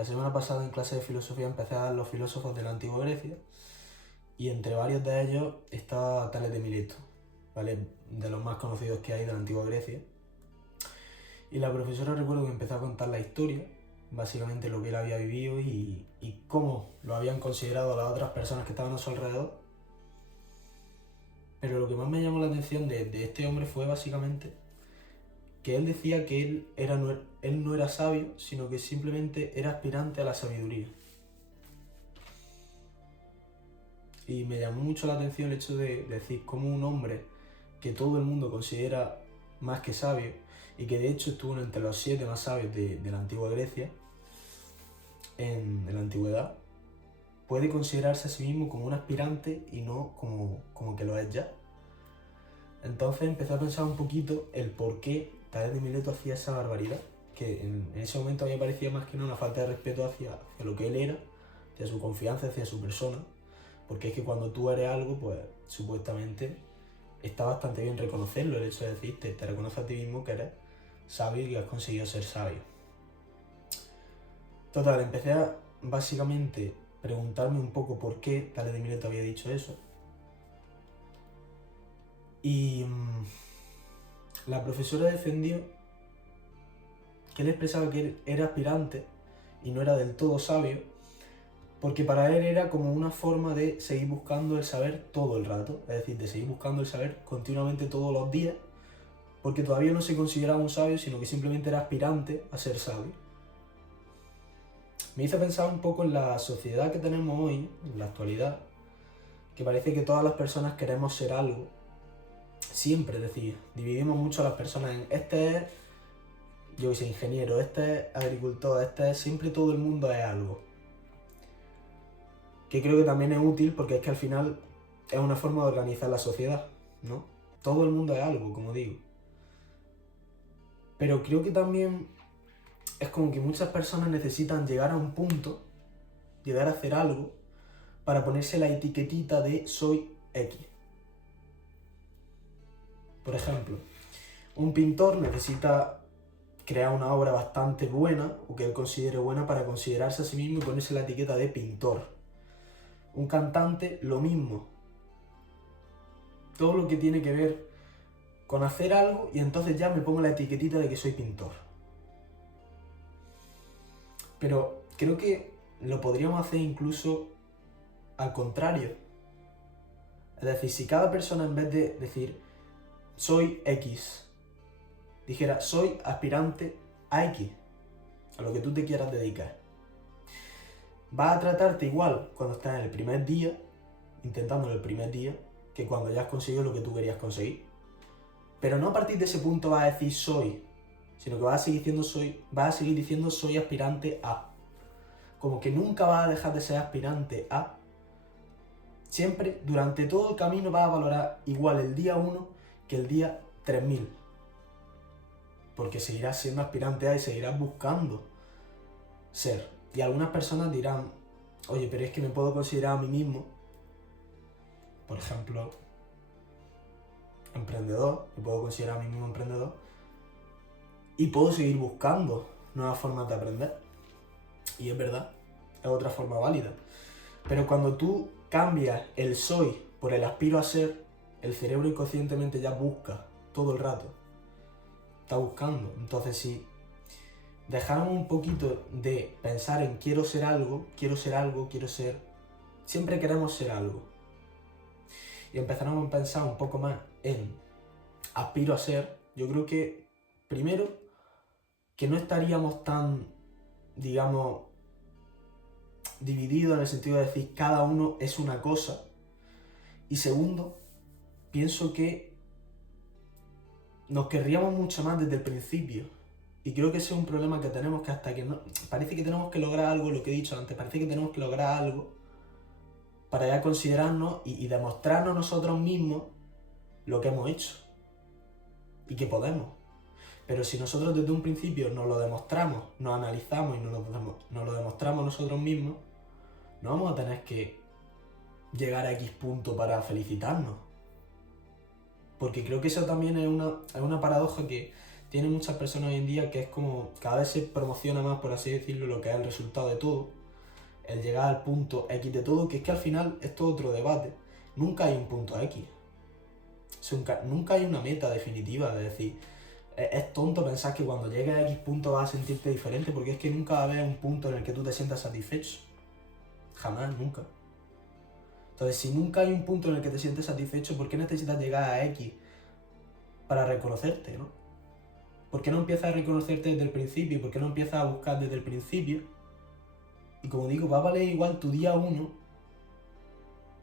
La semana pasada en clase de filosofía empecé a dar los filósofos de la antigua Grecia y entre varios de ellos está Tales de Mileto, ¿vale? De los más conocidos que hay de la antigua Grecia. Y la profesora recuerdo que empezó a contar la historia, básicamente lo que él había vivido y cómo lo habían considerado las otras personas que estaban a su alrededor. Pero lo que más me llamó la atención de este hombre fue básicamente que él decía que él no era sabio, sino que simplemente era aspirante a la sabiduría. Y me llamó mucho la atención el hecho de decir cómo un hombre que todo el mundo considera más que sabio, y que de hecho estuvo entre los 7 más sabios de la antigua Grecia, en la antigüedad, puede considerarse a sí mismo como un aspirante y no como que lo es ya. Entonces empecé a pensar un poquito el por qué Tales de Mileto hacía esa barbaridad, que en ese momento a mí me parecía más que nada una falta de respeto hacia lo que él era, hacia su confianza, hacia su persona, porque es que cuando tú eres algo, pues supuestamente está bastante bien reconocerlo, el hecho de decir, te reconoces a ti mismo que eres sabio y que has conseguido ser sabio. Total, empecé a básicamente preguntarme un poco por qué Tales de Mileto había dicho eso. Y la profesora defendió que él expresaba que él era aspirante y no era del todo sabio, porque para él era como una forma de seguir buscando el saber todo el rato, es decir, de seguir buscando el saber continuamente todos los días, porque todavía no se consideraba un sabio, sino que simplemente era aspirante a ser sabio. Me hizo pensar un poco en la sociedad que tenemos hoy, en la actualidad, que parece que todas las personas queremos ser algo, siempre, es decir, dividimos mucho a las personas en este es, yo que sé, ingeniero, este es agricultor, este es, siempre todo el mundo es algo. Que creo que también es útil porque es que al final es una forma de organizar la sociedad, ¿no? Todo el mundo es algo, como digo. Pero creo que también es como que muchas personas necesitan llegar a un punto, llegar a hacer algo, para ponerse la etiquetita de soy X. Por ejemplo, un pintor necesita crear una obra bastante buena, o que él considere buena, para considerarse a sí mismo y ponerse la etiqueta de pintor. Un cantante, lo mismo. Todo lo que tiene que ver con hacer algo y entonces ya me pongo la etiquetita de que soy pintor. Pero creo que lo podríamos hacer incluso al contrario. Es decir, si cada persona en vez de decir soy X, dijera soy aspirante a X, a lo que tú te quieras dedicar, vas a tratarte igual cuando estás en el primer día, intentándolo el primer día, que cuando ya has conseguido lo que tú querías conseguir. Pero no a partir de ese punto vas a decir soy, sino que vas a seguir diciendo soy aspirante a. Como que nunca vas a dejar de ser aspirante a. Siempre, durante todo el camino, vas a valorar igual el día 1 que el día 3000. Porque seguirás siendo aspirante a y seguirás buscando ser. Y algunas personas dirán, oye, pero es que me puedo considerar a mí mismo, por ejemplo, emprendedor, me puedo considerar a mí mismo emprendedor, y puedo seguir buscando nuevas formas de aprender. Y es verdad, es otra forma válida. Pero cuando tú cambias el soy por el aspiro a ser, el cerebro inconscientemente ya busca todo el rato. Está buscando. Entonces, si dejamos un poquito de pensar en quiero ser algo, quiero ser algo, quiero ser... Siempre queremos ser algo. Y empezamos a pensar un poco más en aspiro a ser, yo creo que, primero, que no estaríamos tan, digamos, divididos en el sentido de decir cada uno es una cosa. Y segundo, pienso que nos querríamos mucho más desde el principio. Y creo que ese es un problema que tenemos, que hasta que no... Parece que tenemos que lograr algo, lo que he dicho antes, parece que tenemos que lograr algo para ya considerarnos y demostrarnos nosotros mismos lo que hemos hecho. Y que podemos. Pero si nosotros desde un principio nos lo demostramos, nos analizamos y nos lo demostramos nosotros mismos, no vamos a tener que llegar a X punto para felicitarnos. Porque creo que eso también es una paradoja que tiene muchas personas hoy en día que es como, cada vez se promociona más, por así decirlo, lo que es el resultado de todo, el llegar al punto X de todo, que es que al final esto es otro debate. Nunca hay un punto X. Nunca hay una meta definitiva, de decir, es tonto pensar que cuando llegues a X punto vas a sentirte diferente, porque es que nunca va a haber un punto en el que tú te sientas satisfecho. Jamás, nunca. Entonces, si nunca hay un punto en el que te sientes satisfecho, ¿por qué necesitas llegar a X para reconocerte, no? ¿Por qué no empiezas a reconocerte desde el principio? ¿Por qué no empiezas a buscar desde el principio? Y como digo, va a valer igual tu día 1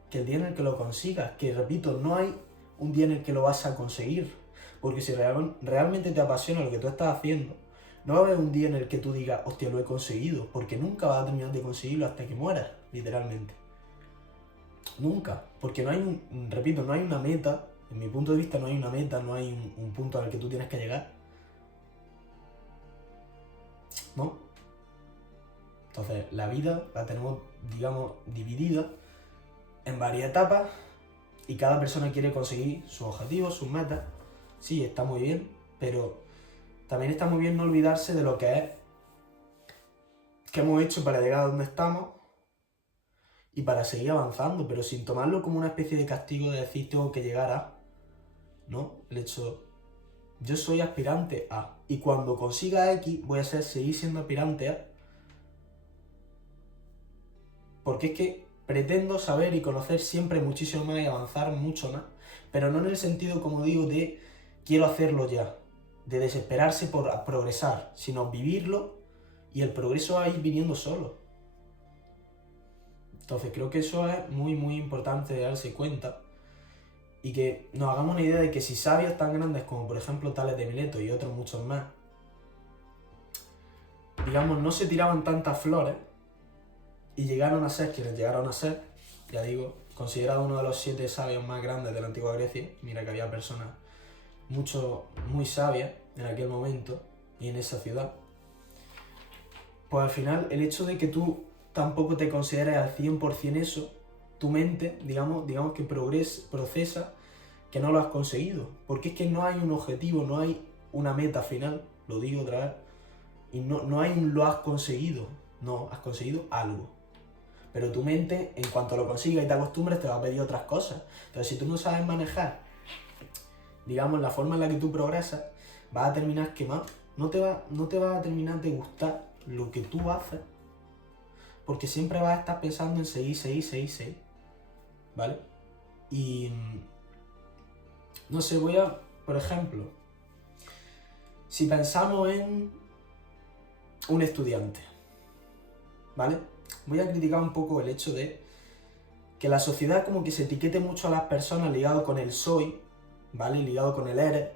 que el día en el que lo consigas. Que repito, no hay un día en el que lo vas a conseguir. Porque si realmente te apasiona lo que tú estás haciendo, no va a haber un día en el que tú digas, hostia, lo he conseguido. Porque nunca vas a terminar de conseguirlo hasta que mueras, literalmente. Nunca. Porque no hay repito, no hay una meta. En mi punto de vista no hay una meta, no hay un punto al que tú tienes que llegar. ¿No? Entonces, la vida la tenemos, digamos, dividida en varias etapas y cada persona quiere conseguir sus objetivos, sus metas. Sí, está muy bien, pero también está muy bien no olvidarse de lo que hemos hecho para llegar a donde estamos y para seguir avanzando, pero sin tomarlo como una especie de castigo de decir tengo que llegar a, ¿no? El hecho, yo soy aspirante a, y cuando consiga X voy a seguir siendo aspirante a, porque es que pretendo saber y conocer siempre muchísimo más y avanzar mucho más, pero no en el sentido, como digo, de quiero hacerlo ya, de desesperarse por progresar, sino vivirlo y el progreso va a ir viniendo solo. Entonces creo que eso es muy muy importante de darse cuenta y que nos hagamos una idea de que si sabios tan grandes como por ejemplo Tales de Mileto y otros muchos más, digamos, no se tiraban tantas flores y llegaron a ser quienes llegaron a ser, ya digo, considerado uno de los 7 sabios más grandes de la antigua Grecia. Mira que había personas muy sabias en aquel momento y en esa ciudad. Pues al final el hecho de que tú tampoco te consideres al 100% eso, tu mente, digamos que procesa que no lo has conseguido. Porque es que no hay un objetivo, no hay una meta final, lo digo otra vez, y no hay un lo has conseguido, no, has conseguido algo. Pero tu mente, en cuanto lo consigas y te acostumbres, te va a pedir otras cosas. Entonces, si tú no sabes manejar, digamos, la forma en la que tú progresas, vas a terminar quemado. No te va a terminar de gustar lo que tú haces, porque siempre vas a estar pensando en seguir, ¿vale? Y no sé, por ejemplo, si pensamos en un estudiante, ¿vale? Voy a criticar un poco el hecho de que la sociedad como que se etiquete mucho a las personas ligado con el soy, ¿vale? Ligado con el eres,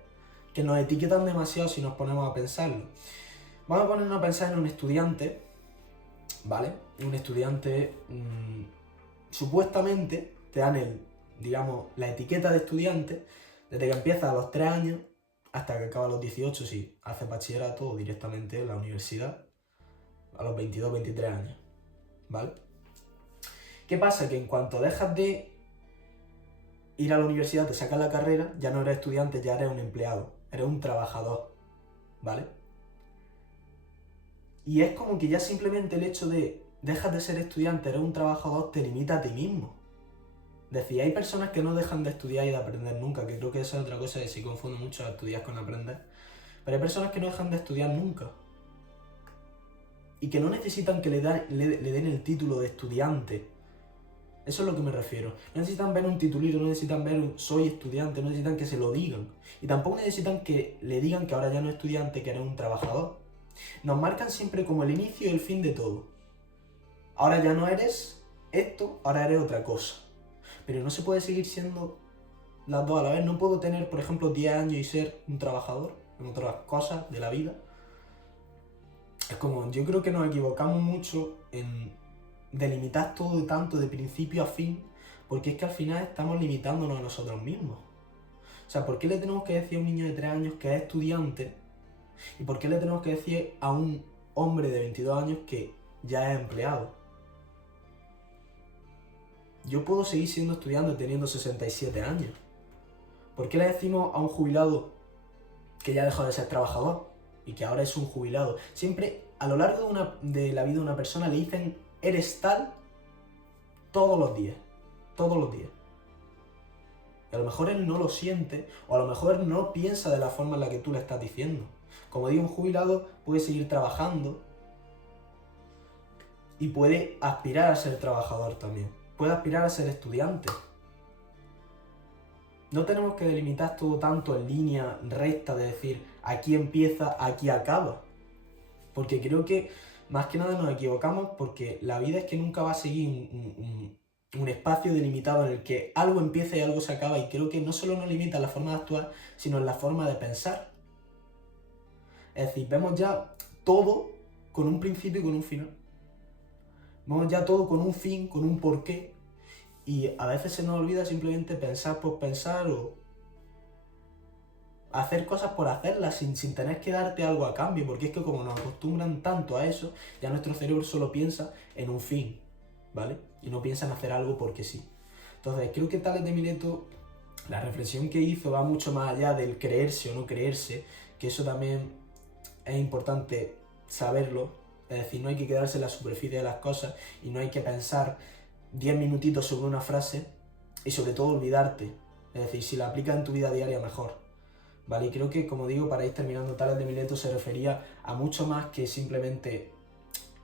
que nos etiquetan demasiado si nos ponemos a pensarlo. Vamos a ponernos a pensar en un estudiante, ¿vale? Un estudiante, supuestamente te dan digamos, la etiqueta de estudiante desde que empieza a los 3 años hasta que acaba a los 18, si haces bachillerato o directamente en la universidad a los 22, 23 años, ¿vale? ¿Qué pasa? Que en cuanto dejas de ir a la universidad, te sacas la carrera, ya no eres estudiante, ya eres un empleado, eres un trabajador, ¿vale? Y es como que ya simplemente el hecho de dejas de ser estudiante, eres un trabajador, te limita a ti mismo. Es decir, hay personas que no dejan de estudiar y de aprender nunca, que creo que esa es otra cosa que se confunde mucho, estudiar con aprender. Pero hay personas que no dejan de estudiar nunca. Y que no necesitan que le den el título de estudiante. Eso es a lo que me refiero. No necesitan ver un titulito, no necesitan ver un soy estudiante, no necesitan que se lo digan. Y tampoco necesitan que le digan que ahora ya no es estudiante, que eres un trabajador. Nos marcan siempre como el inicio y el fin de todo. Ahora ya no eres esto, ahora eres otra cosa. Pero no se puede seguir siendo las dos a la vez. No puedo tener, por ejemplo, 10 años y ser un trabajador en otras cosas de la vida. Es como, yo creo que nos equivocamos mucho en delimitar todo tanto de principio a fin, porque es que al final estamos limitándonos a nosotros mismos. O sea, ¿por qué le tenemos que decir a un niño de 3 años que es estudiante? ¿Y por qué le tenemos que decir a un hombre de 22 años que ya es empleado? Yo puedo seguir siendo estudiante teniendo 67 años. ¿Por qué le decimos a un jubilado que ya dejó de ser trabajador y que ahora es un jubilado. Siempre a lo largo de la vida de una persona le dicen eres tal todos los días, todos los días. Y a lo mejor él no lo siente, o a lo mejor él no piensa de la forma en la que tú le estás diciendo. Como digo, un jubilado puede seguir trabajando y puede aspirar a ser trabajador también. Puede aspirar a ser estudiante. No tenemos que delimitar todo tanto en línea recta de decir aquí empieza, aquí acaba. Porque creo que más que nada nos equivocamos porque la vida es que nunca va a seguir un espacio delimitado en el que algo empieza y algo se acaba, y creo que no solo nos limita en la forma de actuar, sino en la forma de pensar. Es decir, vemos ya todo con un principio y con un final. Vemos ya todo con un fin, con un porqué, y a veces se nos olvida simplemente pensar por pensar o hacer cosas por hacerlas sin tener que darte algo a cambio, porque es que como nos acostumbran tanto a eso, ya nuestro cerebro solo piensa en un fin, ¿vale? Y no piensa en hacer algo porque sí. Entonces, creo que Tales de Mileto, la reflexión que hizo va mucho más allá del creerse o no creerse, que eso también es importante saberlo. Es decir, no hay que quedarse en la superficie de las cosas y no hay que pensar 10 minutitos sobre una frase y sobre todo olvidarte. Es decir, si la aplicas en tu vida diaria, mejor. ¿Vale? Y creo que, como digo, para ir terminando, Tales de Mileto se refería a mucho más que simplemente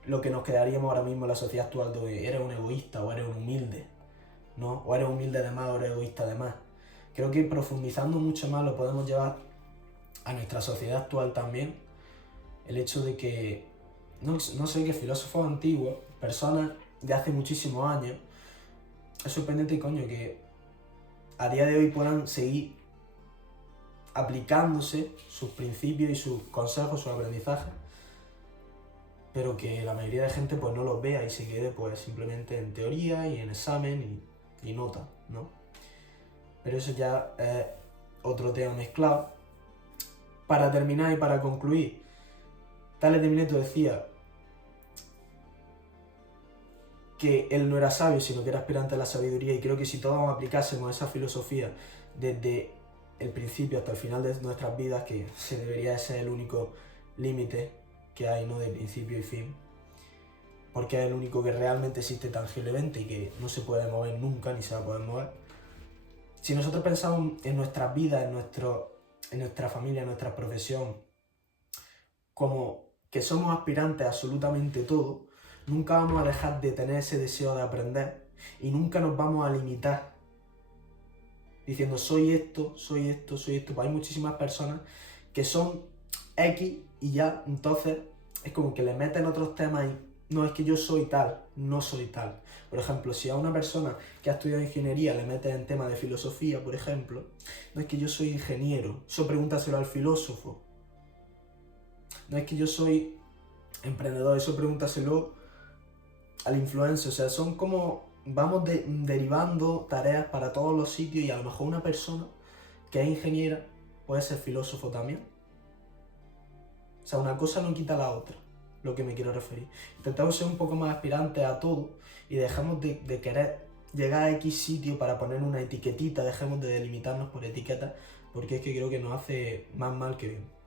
lo que nos quedaríamos ahora mismo en la sociedad actual de eres un egoísta o eres un humilde, ¿no? O eres humilde de más o eres egoísta de más. Creo que profundizando mucho más lo podemos llevar a nuestra sociedad actual también. El hecho de que, no sé, que filósofos antiguos, personas de hace muchísimos años, es sorprendente, coño, que a día de hoy puedan seguir aplicándose sus principios y sus consejos, sus aprendizajes, pero que la mayoría de gente pues no los vea y se quede pues simplemente en teoría y en examen y nota, ¿no? Pero eso ya es otro tema mezclado. Para terminar y para concluir, Tales de Mileto decía que él no era sabio, sino que era aspirante a la sabiduría, y creo que si todos aplicásemos esa filosofía desde el principio hasta el final de nuestras vidas, que se debería de ser el único límite que hay, ¿no? De principio y fin, porque es el único que realmente existe tangiblemente y que no se puede mover nunca ni se va a poder mover. Si nosotros pensamos en nuestras vidas, en nuestra familia, en nuestra profesión, como que somos aspirantes a absolutamente todo, nunca vamos a dejar de tener ese deseo de aprender y nunca nos vamos a limitar diciendo soy esto, soy esto, soy esto. Pues hay muchísimas personas que son X y ya, entonces es como que le meten otros temas y no, es que yo soy tal, no soy tal. Por ejemplo, si a una persona que ha estudiado ingeniería le metes en tema de filosofía, por ejemplo, no es que yo soy ingeniero, eso pregúntaselo al filósofo. No es que yo soy emprendedor, eso pregúntaselo al influencer. O sea, son como, vamos derivando tareas para todos los sitios, y a lo mejor una persona que es ingeniera puede ser filósofo también. O sea, una cosa no quita la otra, lo que me quiero referir. Intentamos ser un poco más aspirantes a todo y dejemos de querer llegar a X sitio para poner una etiquetita, dejemos de delimitarnos por etiquetas, porque es que creo que nos hace más mal que bien.